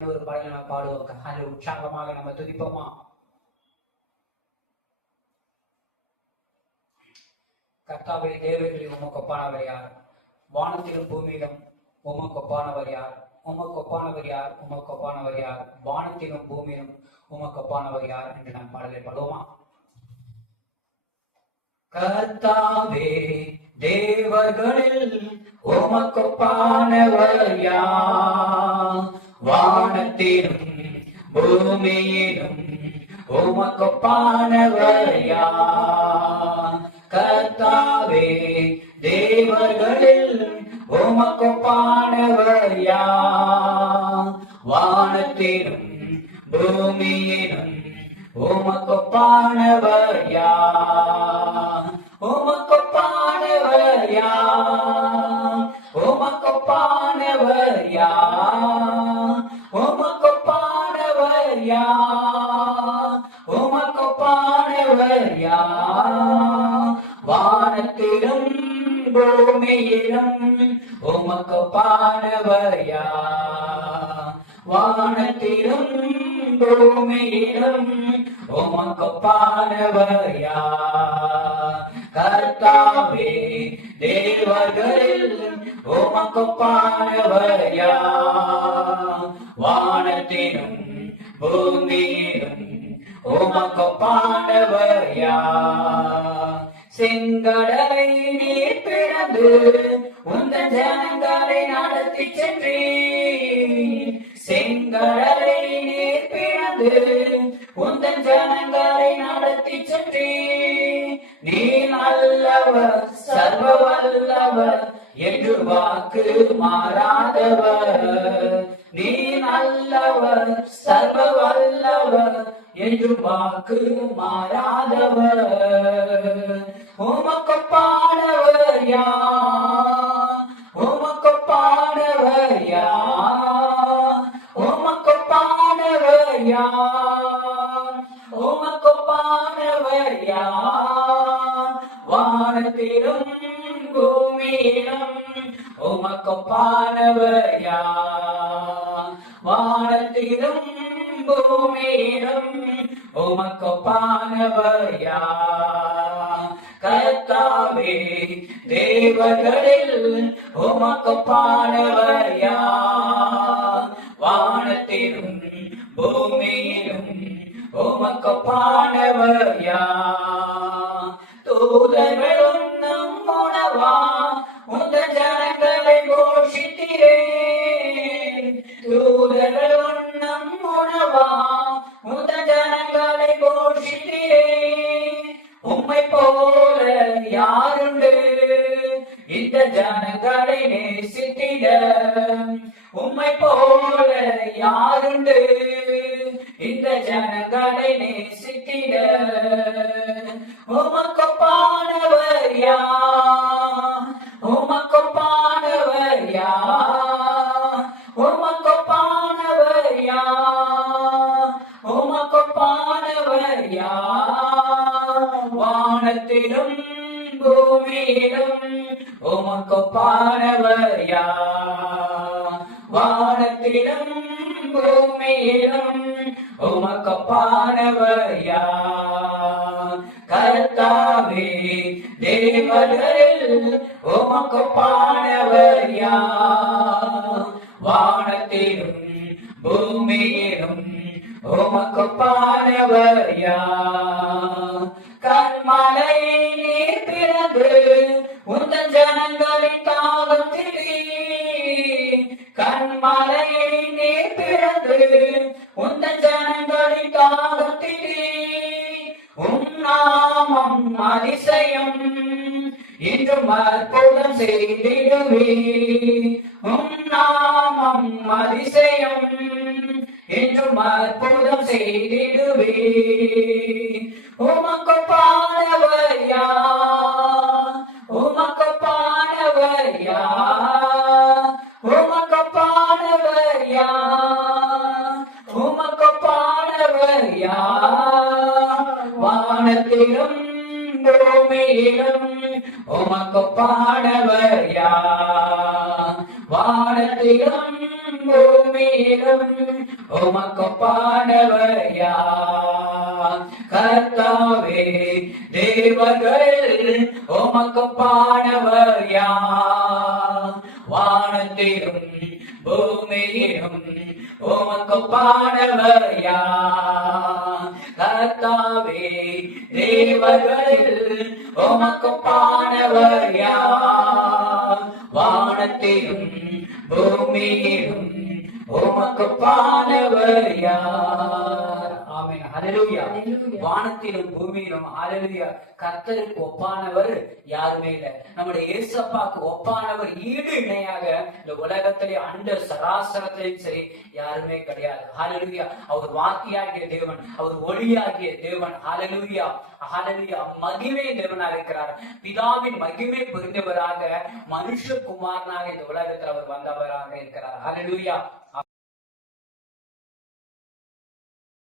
ஒரு பாடலை நம்ம பாடுவோம். அது உற்சாகமாக நம்ம துதிப்போமா? கர்த்தாவே, தேவர்களில் உமக்கு ஒப்பானவர் யார்? வானத்திலும் பூமியிலும் உமக்கு ஒப்பானவர் யார்? உமக்கு ஒப்பானவர் யார்? உமக்கு ஒப்பானவர் யார்? வானத்திலும் பூமியிலும் உமக்கு ஒப்பானவர் யார் என்று நாம் பாடலை பாடுவோமா? கர்த்தாவே, தேவர்களில் உமக்கு ஒப்பானவர் யார்? வானத்திலும் பூமியிலும் உமக்கு ஒப்பானவர் யார்? கர்த்தாவே, தேவர்களில் உமக்கு ஒப்பானவர் யார்? வானத்திலும் பூமியிலும் உமக்கு ஒப்பானவர் யார்? உமக்கு ஒப்பானவர் யார்? உமக்கு ஒப்பானவர் யார்? உமக்கு ஒப்பானவர் யார்? உமக்கு ஒப்பானவர் யார்? வானத்திலும் பூமியிலும் உமக்கு ஒப்பானவர் யார்? வானத்திலும் பூமியிலும் உமக்கு ஒப்பானவர் யார்? கர்த்தாவே, தேவர்களில் உமக்கு ஒப்பானவர் யார்? வானத்திலும் பூமியிலும் உமக்கு ஒப்பானவர் யார்? செங்கடலை நீர் பிளந்து உந்தன் ஜனங்களை நடத்தி சென்றீர். செங்கடலை நீர் பிளந்து உந்தன் ஜனங்களை நடத்தி சென்றீர். நீ நல்லவர், சர்வ வல்லவர், என்று வாக்கு மாறாதவர். நீ நல்லவர், சர்வ வல்லவர், என்று வாக்கு மாறாதவர். உமக்கு ஒப்பானவர் யார்? உமக்கு ஒப்பானவர் யார்? உமக்கு ஒப்பானவர் யார்? உமக்கு ஒப்பானவர் யார்? வானத்திலும் பூமியிலும் உமக்கு ஒப்பானவர் யார்? வானத்திலும் பூமியிலும் உமக்கு ஒப்பானவர் யார்? கர்த்தாவே, தேவர்களில் உமக்கு ஒப்பானவர் யார்? வானத்திலும் பூமியிலும் உமக்கு ஒப்பானவர் யார்? தூதர்கள் உண்ணும் உணவா உந்தன் ஜனங்களை போஷித்தீரே. தூதர்கள் உண்ணும் உணவா உந்தன் ஜனங்களை போஷித்தீரே. உம்மை போல யாருண்டு இந்த ஜனங்களை நேசித்திட? உம்மை போல யாருண்டு இந்த ஜனங்களை நேசித்திட? உமக்கு ஒப்பானவர் யார்? உமக்கு ஒப்பானவர் யார்? உமக்கு ஒப்பானவர் யார்? உமக்கு ஒப்பானவர் யார்? வானத்திலும் பூமியிலும் உமக்கு ஒப்பானவர் யார்? வானத்திலும் பூமியிலும் உமக்கு ஒப்பானவர் யார்? கர்த்தாவே, தேவர்களில் உமக்கு ஒப்பானவர் யார்? வானத்திலும் பூமியிலும் உமக்கு ஒப்பானவர் யார்? கன்மலையை நீர் பிளந்து உந்தன் ஜனங்களின் தாகம் தீர்த்தீர். கன்மலையை நீர் பிளந்து உந்தன் ஜனங்களின் தாகம் தீர்த்தீர். உம் நாமம் அதிசயம், இன்றும் அற்புதம் செய்திடுவீர். உம் நாமம் அதிசயம், என்றும் அற்புதம் செய்திடுவீர். உமக்கு ஒப்பானவர் யார்? உமக்கு ஒப்பானவர் யார்? உமக்கு ஒப்பானவர் யார்? உமக்கு ஒப்பானவர் யார்? வானத்திலும் பூமியிலும் உமக்கு ஒப்பானவர் யார்? வானத்திலும் பூமி பூமியிலும் உமக்கொப்பானவர் யார்? கர்த்தாவே தேவர்கள் உமக்கொப்பானவர் யார்? வானத்திலும் பூமியிலும் உமக்கொப்பானவர் யார்? கர்த்தாவே தேவர்கள் உமக்கொப்பானவர் யார்? வானத்திலும் பூமியிலும் உமக்கொப்பானவர் யார்? ஆமென். ஹல்லேலூயா. வானத்திலும் பூமியிலும் ஹல்லேலூயா. கர்த்தருக்கு ஒப்பானவர் யாருமே இல்லை. நம்முடைய இயேசப்பாக்கு ஒப்பானவர் ஈடு இணையாக இந்த உலகத்திலே அண்ட சராசரத்திலும் சரி யாருமே கிடையாது. ஹல்லேலூயா. அவர் வார்த்தையாகிய தேவன், அவர் ஒளியாகிய தேவன். ஹல்லேலூயா. ஹல்லேலூயா. மகிமை தேவனாக இருக்கிறார். பிதாவின் மகிமை புரிந்தவராக மனுஷகுமாரனாக இந்த உலகத்தில் அவர் வந்தவராக இருக்கிறார். ஹல்லேலூயா.